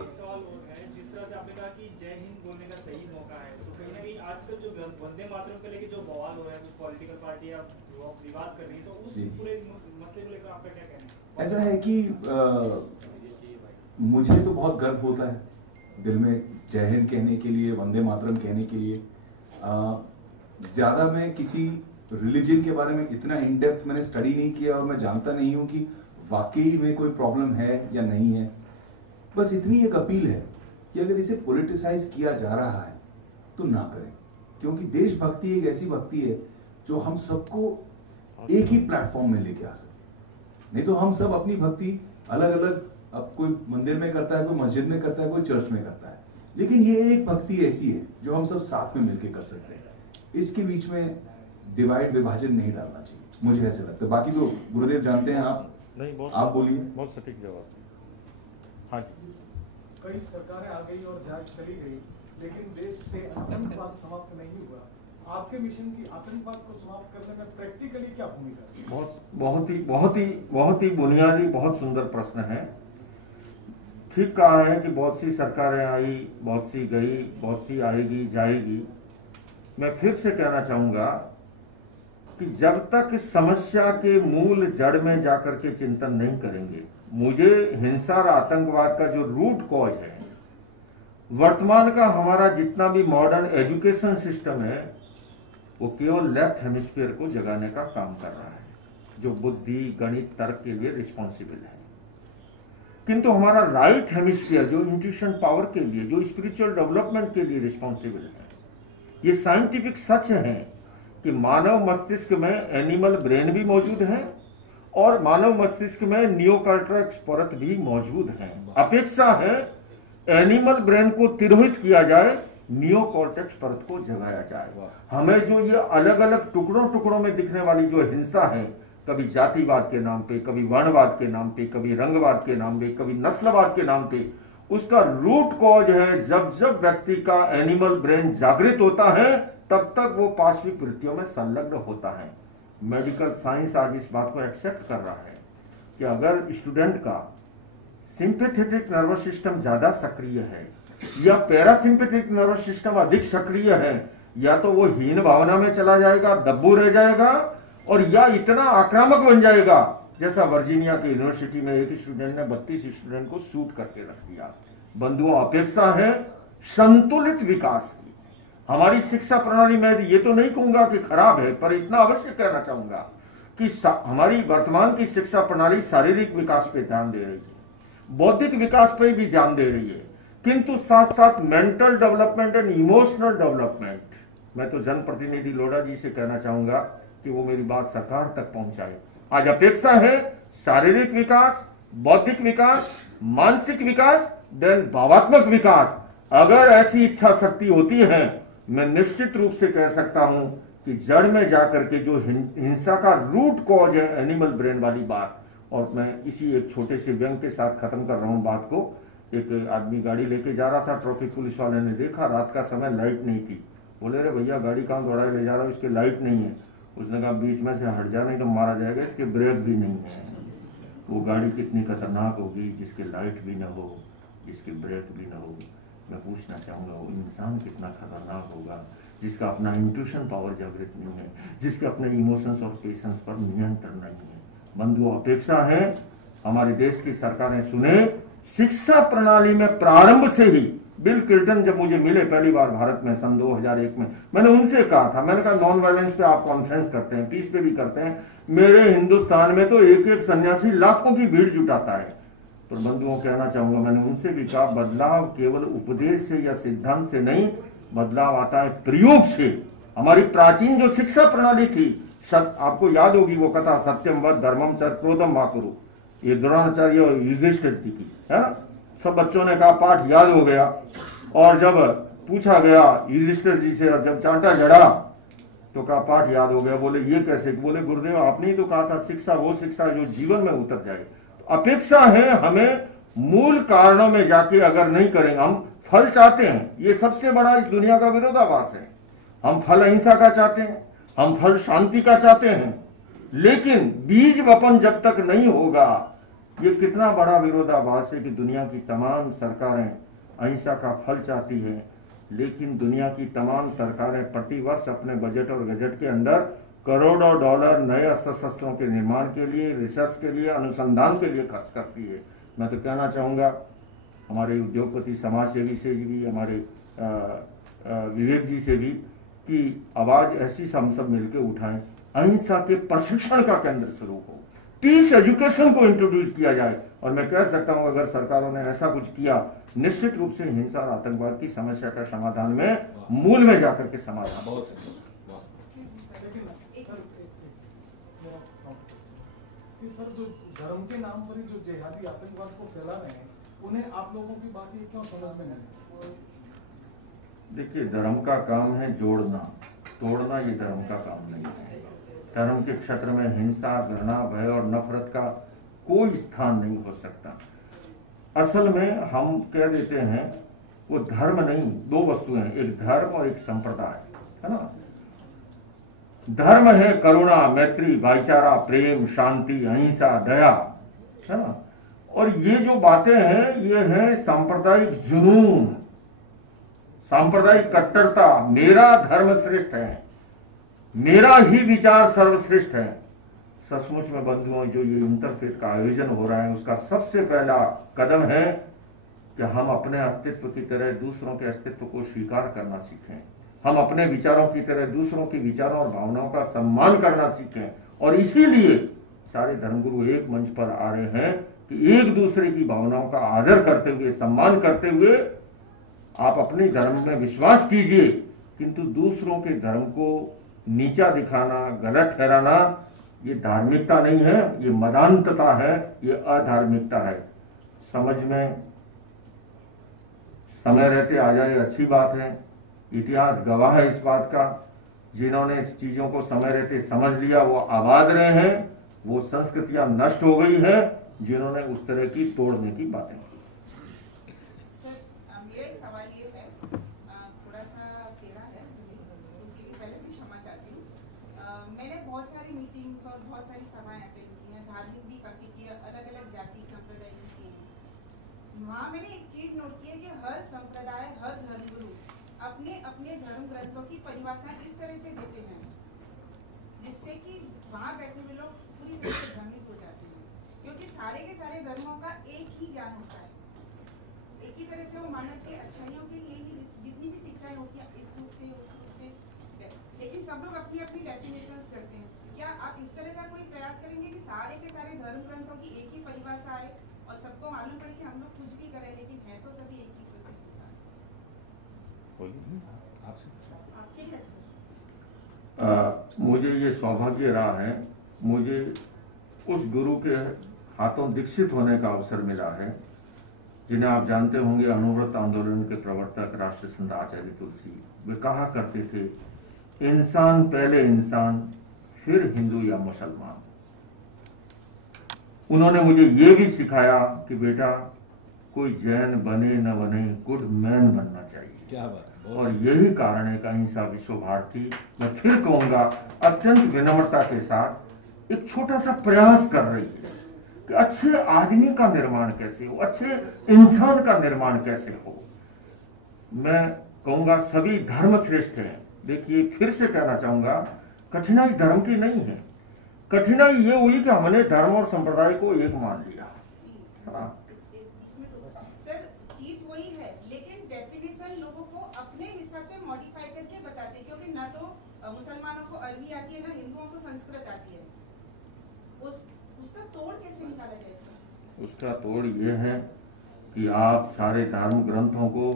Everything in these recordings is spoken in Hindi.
एक सवाल और है, जिस तरह से आपने कहा कि जय हिंद बोलने का सही मौका है, तो कहीं ना कहीं आजकल जो वंदे मातरम को लेकर जो बवाल हो रहा है, कुछ पॉलिटिकल पार्टी या विवाद कर रही है, तो उस पूरे मसले को लेकर आपका क्या कहना है? ऐसा है कि मुझे तो बहुत गर्व होता है दिल में जय हिंद कहने के लिए, वंदे मातरम कहने के लिए। ज्यादा मैं किसी रिलीजन के बारे में इतना इन डेप्थ मैंने स्टडी नहीं किया और मैं जानता नहीं हूं कि वाकई में कोई प्रॉब्लम है या नहीं है। बस इतनी एक अपील है कि अगर इसे पॉलिटिसाइज किया जा रहा है तो ना करें, क्योंकि देशभक्ति एक ऐसी भक्ति है जो हम सबको एक ही प्लेटफॉर्म में लेके आ सकते। नहीं तो हम सब अपनी भक्ति अलग अलग, अब कोई मंदिर में करता है, कोई मस्जिद में करता है, कोई चर्च में करता है, लेकिन ये एक भक्ति ऐसी है जो हम सब साथ में मिलकर कर सकते हैं। इसके बीच में डिवाइड विभाजन नहीं डालना चाहिए, मुझे ऐसे लगता है। बाकी तो गुरुदेव जानते हैं, आप बोलिए। बहुत सटीक जवाब। हाँ जी। कई सरकारें आ गई और चली गई, लेकिन देश से आतंकवाद समाप्त नहीं हुआ। आपके मिशन की आतंकवाद को समाप्त करने में प्रैक्टिकली क्या भूमिका है? बहुत ही बुनियादी, बहुत सुंदर प्रश्न है। ठीक कहा है कि बहुत सी सरकारें आई, बहुत सी गई, बहुत सी आएगी जाएगी। मैं फिर से कहना चाहूंगा कि जब तक इस समस्या के मूल जड़ में जाकर के चिंतन नहीं करेंगे, मुझे हिंसा और आतंकवाद का जो रूट कॉज है, वर्तमान का हमारा जितना भी मॉडर्न एजुकेशन सिस्टम है, वो केवल लेफ्ट हेमिस्फीयर को जगाने का काम कर रहा है, जो बुद्धि, गणित, तर्क के लिए रिस्पॉन्सिबल है। किंतु हमारा राइट हेमिस्फीयर जो इंट्यूशन पावर के लिए, जो स्पिरिचुअल डेवलपमेंट के लिए रिस्पॉन्सिबल है, ये साइंटिफिक सच है कि मानव मस्तिष्क में एनिमल ब्रेन भी मौजूद है और मानव मस्तिष्क में नियोकॉर्टेक्स परत भी मौजूद है। अपेक्षा है एनिमल ब्रेन को तिरोहित किया जाए, नियोकॉर्टेक्स परत को जगाया जाए। हमें जो ये अलग अलग टुकड़ों टुकड़ों में दिखने वाली जो हिंसा है, कभी जातिवाद के नाम पे, कभी वर्णवाद के नाम पे, कभी रंगवाद के नाम पे, कभी नस्लवाद के नाम पे, उसका रूट कॉज है जब जब व्यक्ति का एनिमल ब्रेन जागृत होता है, तब तक वो पाशविक वृत्तियों में संलग्न होता है। मेडिकल साइंस आज इस बात को एक्सेप्ट कर रहा है कि अगर स्टूडेंट का सिंपैथेटिक नर्वस सिस्टम ज्यादा सक्रिय है या पैरासिम्पैथिक नर्वस सिस्टम अधिक सक्रिय है, या तो वो हीन भावना में चला जाएगा, दब्बू रह जाएगा, और या इतना आक्रामक बन जाएगा जैसा वर्जीनिया की यूनिवर्सिटी में एक स्टूडेंट ने 32 स्टूडेंट को शूट करके रख दिया। बंधुओं, अपेक्षा है संतुलित विकास की। हमारी शिक्षा प्रणाली में ये तो नहीं कहूंगा कि खराब है, पर इतना अवश्य कहना चाहूंगा कि हमारी वर्तमान की शिक्षा प्रणाली शारीरिक विकास पे ध्यान दे रही है, बौद्धिक विकास पे भी ध्यान दे रही है, किंतु साथ साथ mental development and emotional development, मैं तो जनप्रतिनिधि लोढ़ा जी से कहना चाहूंगा कि वो मेरी बात सरकार तक पहुंचाए। आज अपेक्षा है शारीरिक विकास, बौद्धिक विकास, मानसिक विकास, देन भावात्मक विकास। अगर ऐसी इच्छा शक्ति होती है, मैं निश्चित रूप से कह सकता हूं कि जड़ में जाकर के जो हिंसा का रूट कॉज है एनिमल ब्रेन वाली बात, और मैं इसी एक छोटे से व्यंग के साथ खत्म कर रहा हूं बात को। एक आदमी गाड़ी लेके जा रहा था, ट्रैफिक पुलिस वाले ने देखा, रात का समय, लाइट नहीं थी। बोले, रे भैया गाड़ी कहाँ दौड़ाए ले जा रहा हो, इसके लाइट नहीं है। उसने कहा बीच में से हट जा, नहीं तो मारा जाएगा, इसके ब्रेक भी नहीं है। वो गाड़ी कितनी खतरनाक होगी जिसके लाइट भी ना हो, जिसके ब्रेक भी ना हो। मैं पूछना चाहूंगा वो इंसान कितना खतरनाक होगा जिसका अपना इंट्यूशन पावर जागृत नहीं है, जिसके अपने इमोशंस और पेशेंस पर नियंत्रण नहीं है। बंधुओं, अपेक्षा है हमारे देश की सरकारें सुने। शिक्षा प्रणाली में प्रारंभ से ही, बिल क्लिंटन जब मुझे मिले पहली बार भारत में सन 2001 में, मैंने उनसे कहा था, मैंने कहा नॉन वायलेंस पे आप कॉन्फ्रेंस करते हैं, पीस पे भी करते हैं, मेरे हिंदुस्तान में तो एक एक सन्यासी लाखों की भीड़ जुटाता है। पर बंधुओं, कहना चाहूंगा, मैंने उनसे भी कहा, बदलाव केवल उपदेश से या सिद्धांत से नहीं, बदलाव आता है प्रयोग से। हमारी प्राचीन जो शिक्षा प्रणाली थी, आपको याद होगी वो कथा, सत्यम वद धर्मम च क्रोधम मा कुरु, ये द्रोणाचार्य और युधिष्ठिर की है ना। सब बच्चों ने कहा पाठ याद हो गया, और जब पूछा गया युधिष्ठिर जी से, और जब चांटा जड़ा तो कहा पाठ याद हो गया। बोले ये कैसे? बोले गुरुदेव आपने ही तो कहा था शिक्षा वो शिक्षा जो जीवन में उतर जाए। तो अपेक्षा है हमें मूल कारणों में जाके अगर नहीं करेंगे, हम फल चाहते हैं, ये सबसे बड़ा इस दुनिया का विरोधाभास है। हम फल अहिंसा का चाहते हैं, हम फल शांति का चाहते हैं, लेकिन बीज वपन जब तक नहीं होगा, ये कितना बड़ा विरोधाभास है कि दुनिया की तमाम सरकारें अहिंसा का फल चाहती हैं, लेकिन दुनिया की तमाम सरकारें प्रतिवर्ष अपने बजट और गजट के अंदर करोड़ों डॉलर नए अस्त्र शस्त्रों के निर्माण के लिए, रिसर्च के लिए, अनुसंधान के लिए खर्च करती है। मैं तो कहना चाहूँगा हमारे उद्योगपति समाज सेवी से भी, हमारे विवेक जी से भी, कि आवाज ऐसी हम सब मिलकर उठाएं, अहिंसा के प्रशिक्षण का केंद्र शुरू हो, पीस एजुकेशन को इंट्रोड्यूस किया जाए। और मैं कह सकता हूं अगर सरकारों ने ऐसा कुछ किया, निश्चित रूप से हिंसा और आतंकवाद की समस्या का समाधान में मूल में जाकर के समाधान। सर, जो धर्म के नाम पर जो जिहादी आतंकवाद को फैला रहे हैं, उन्हें आप लोगों की बात ये क्यों समझ में नहीं? देखिए, धर्म का काम है जोड़ना, तोड़ना ये धर्म का काम नहीं है। धर्म के क्षेत्र में हिंसा, घृणा, भय और नफरत का कोई स्थान नहीं हो सकता। असल में हम कह देते हैं वो धर्म नहीं, दो वस्तुएं, एक धर्म और एक संप्रदाय, है ना। धर्म है करुणा, मैत्री, भाईचारा, प्रेम, शांति, अहिंसा, दया, है ना। और ये जो बातें हैं ये है सांप्रदायिक जुनून, सांप्रदायिक कट्टरता। मेरा धर्म श्रेष्ठ है, मेरा ही विचार सर्वश्रेष्ठ है। सचमुच में बंधुओं, जो ये इंटरफेथ का आयोजन हो रहा है उसका सबसे पहला कदम है कि हम अपने अस्तित्व की तरह दूसरों के अस्तित्व को स्वीकार करना सीखें। हम अपने विचारों की तरह दूसरों के विचारों और भावनाओं का सम्मान करना सीखें। और इसीलिए सारे धर्मगुरु एक मंच पर आ रहे हैं कि एक दूसरे की भावनाओं का आदर करते हुए, सम्मान करते हुए आप अपने धर्म में विश्वास कीजिए, किंतु दूसरों के धर्म को नीचा दिखाना, गलत ठहराना, ये धार्मिकता नहीं है, ये मदांतता है, ये अधार्मिकता है। समझ में समय रहते आ जाए अच्छी बात है। इतिहास गवाह है इस बात का। जिन्होंने इस चीजों को समय रहते समझ लिया वो आबाद रहे हैं, वो संस्कृतियां नष्ट हो गई है जिन्होंने उस तरह की तोड़ने की बातें की। मेरा एक सवाल ये है, थोड़ा सा टेढ़ा है, उसके लिए पहले से क्षमा चाहती हूँ। मैंने बहुत सारी मीटिंग्स और बहुत सारी सभाएं अटेंड की हैं, धार्मिक भी काफी की है, अलग अलग जाति संप्रदाय की की है। वहाँ मैंने एक चीज नोट की है कि हर संप्रदाय, हर धर्मगुरु अपने अपने धर्म ग्रंथों की परिभाषा इस तरह से देते हैं जिससे कि वहाँ बैठे हुए लोग पूरी तरह से भ्रमित हो जाते हैं, क्योंकि सारे के सारे धर्मों का एक ही ज्ञान होता है, एक ही तरह से वो मानव की अच्छाइयों के लिए ही जितनी भी शिक्षाएं होती हैं इस रूप से उस रूप से, लेकिन सब लोग अपनी अपनी डेफिनेशंस करते हैं। क्या आप इस तरह का कोई प्रयास करेंगे कि सारे के सारे धर्म ग्रंथों की एक ही परिभाषा आए और सबको मालूम पड़े कि हम लोग कुछ भी करें लेकिन है तो सभी एक ही आपसे है सर? मुझे ये सौभाग्य रहा है, मुझे उस गुरु के हाथों दीक्षित होने का अवसर मिला है जिन्हें आप जानते होंगे, अनुव्रत आंदोलन के प्रवर्तक राष्ट्र संत आचार्य तुलसी। वे कहा करते थे, इंसान पहले इंसान, फिर हिंदू या मुसलमान। उन्होंने मुझे ये भी सिखाया कि बेटा कोई जैन बने न बने, गुड मैन बनना चाहिए। क्या बात है। और यही कारण है कि अहिंसा विश्व भारती, मैं फिर कहूंगा अत्यंत विनम्रता के साथ एक छोटा सा प्रयास कर रही है कि अच्छे आदमी का निर्माण कैसे हो, अच्छे इंसान का निर्माण कैसे हो। मैं कहूंगा सभी धर्म श्रेष्ठ हैं। देखिए, फिर से कहना चाहूंगा, कठिनाई धर्म की नहीं है, कठिनाई ये हुई कि हमने धर्म और संप्रदाय को एक मान लिया। सर, चीज वही है, लेकिन डेफिनेशन लोगों को अपने हिसाब से मॉडिफाई करके बताते हैं, क्योंकि ना तो मुसलमानों को अरबी आती है ना हिंदुओं को संस्कृत आती है। उसका तोड़ कैसे निकाला जाए सर? उसका तोड़ ये है कि आप सारे धर्म ग्रंथों को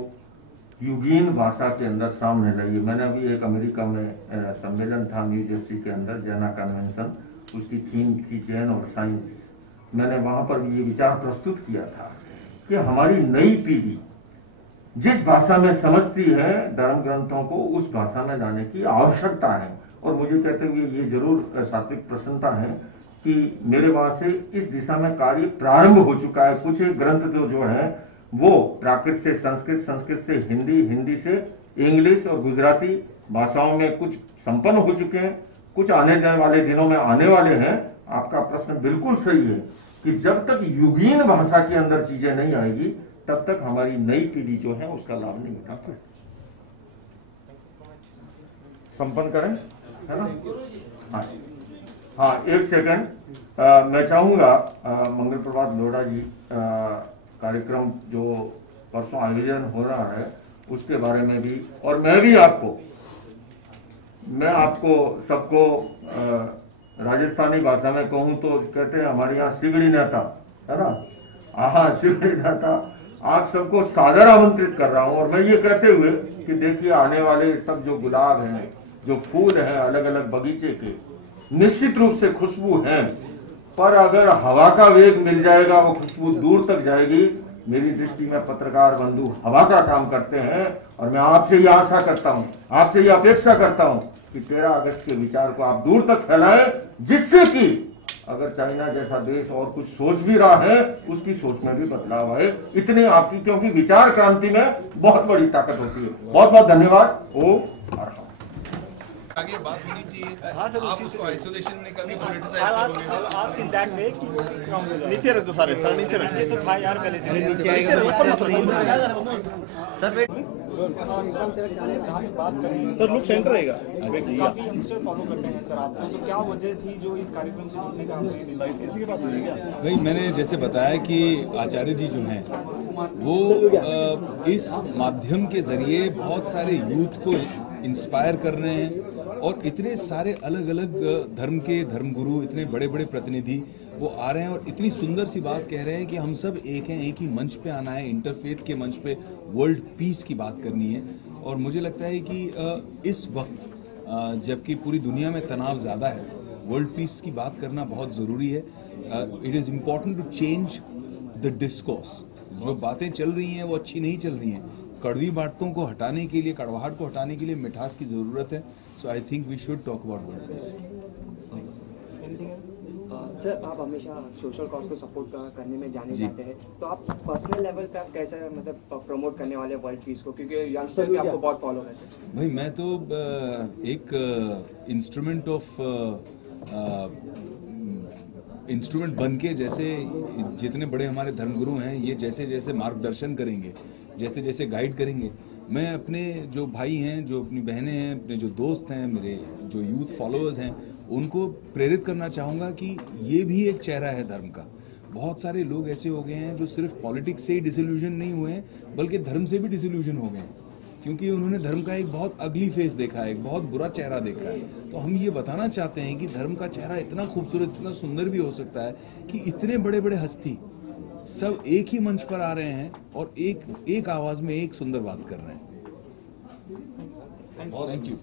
युगीन भाषा के अंदर सामने लाइए। मैंने अभी एक अमेरिका में सम्मेलन था न्यू जर्सी के अंदर, जैना कन्वेंशन, उसकी थीम थी जैन और साइंस। मैंने वहां पर ये विचार प्रस्तुत किया था कि हमारी नई पीढ़ी जिस भाषा में समझती है धर्म ग्रंथों को, उस भाषा में लाने की आवश्यकता है। और मुझे कहते हुए ये जरूर सात्विक प्रसन्नता है कि मेरे वहां से इस दिशा में कार्य प्रारंभ हो चुका है। कुछ ग्रंथ जो है वो प्राकृत से संस्कृत, संस्कृत से हिंदी, हिंदी से इंग्लिश और गुजराती भाषाओं में कुछ संपन्न हो चुके हैं, कुछ आने वाले दिनों में आने वाले हैं। आपका प्रश्न बिल्कुल सही है कि जब तक युगीन भाषा के अंदर चीजें नहीं आएगी तब तक हमारी नई पीढ़ी जो है उसका लाभ नहीं उठा पाए। संपन्न करें, है ना? हाँ, एक सेकंड, मैं चाहूंगा मंगल प्रभात लोढ़ा जी कार्यक्रम जो परसों आयोजन हो रहा है उसके बारे में भी, और मैं आपको सबको राजस्थानी भाषा में कहूं तो कहते हैं हमारे यहाँ सिगड़ी नेता, है ना? हाँ, सिगड़ी नेता, आप सबको सादर आमंत्रित कर रहा हूं। और मैं ये कहते हुए कि देखिए आने वाले सब जो गुलाब हैं, जो फूल हैं अलग अलग बगीचे के, निश्चित रूप से खुशबू है, पर अगर हवा का वेग मिल जाएगा वो खुशबू दूर तक जाएगी। मेरी दृष्टि में पत्रकार बंधु हवा का काम करते हैं, और मैं आपसे ये आशा करता हूं, आपसे ये अपेक्षा करता हूं कि 13 अगस्त के विचार को आप दूर तक फैलाएं, जिससे कि अगर चाइना जैसा देश और कुछ सोच भी रहा है उसकी सोच में भी बदलाव आए। इतने आपकी, क्योंकि विचार क्रांति में बहुत बड़ी ताकत होती है। बहुत बहुत धन्यवाद। आगे बात होनी चाहिए। हाँ सर, आप उसको आइसोलेशन में करके पॉलिटिसाइज करोगे। आस्क इन दैट वे कि नीचे रख दो सारे, सर नीचे रख नीचे तो था यार पहले से, नीचे ऊपर मत सर बात करें सर, लुक सेंटर रहेगा। काफी यंगस्टर फॉलो करते हैं सर आपको, तो क्या वजह थी जो इस कार्यक्रम से जुड़ने का आपने इनवाइट किसी के पास है क्या? भाई मैंने जैसे बताया कि आचार्य जी जो हैं वो इस माध्यम के जरिए बहुत सारे यूथ को इंस्पायर कर रहे हैं, और इतने सारे अलग अलग धर्म के धर्मगुरु, इतने बड़े बड़े प्रतिनिधि वो आ रहे हैं और इतनी सुंदर सी बात कह रहे हैं कि हम सब एक हैं, एक ही मंच पे आना है, इंटरफेथ के मंच पे वर्ल्ड पीस की बात करनी है। और मुझे लगता है कि इस वक्त जबकि पूरी दुनिया में तनाव ज़्यादा है, वर्ल्ड पीस की बात करना बहुत ज़रूरी है। It is important to change the discourse. जो बातें चल रही हैं वो अच्छी नहीं चल रही हैं। कड़वी बातों को हटाने के लिए, कड़वाहट को हटाने के लिए मिठास की ज़रूरत है। So I think we should talk about world peace. Sir, आप हमेशा सोशल कॉज को सपोर्ट करने में जाने जाते हैं, तो आप पर्सनल लेवल पे आप कैसे मतलब प्रमोट करने वाले वर्ल्ड पीस को, क्योंकि यंगस्टर भी आपको बहुत फॉलो करते हैं? भाई मैं तो एक इंस्ट्रूमेंट बन के, जैसे जितने बड़े हमारे धर्मगुरु हैं ये जैसे जैसे मार्गदर्शन करेंगे, जैसे जैसे गाइड करेंगे, मैं अपने जो भाई हैं, जो अपनी बहनें हैं, अपने जो दोस्त हैं, मेरे जो यूथ फॉलोअर्स हैं, उनको प्रेरित करना चाहूँगा कि ये भी एक चेहरा है धर्म का। बहुत सारे लोग ऐसे हो गए हैं जो सिर्फ पॉलिटिक्स से ही डिसइल्यूजन नहीं हुए हैं, बल्कि धर्म से भी डिसइल्यूजन हो गए हैं, क्योंकि उन्होंने धर्म का एक बहुत अगली फेस देखा है, एक बहुत बुरा चेहरा देखा है। तो हम ये बताना चाहते हैं कि धर्म का चेहरा इतना खूबसूरत, इतना सुंदर भी हो सकता है कि इतने बड़े बड़े हस्ती सब एक ही मंच पर आ रहे हैं और एक आवाज में एक सुंदर बात कर रहे हैं। Thank you.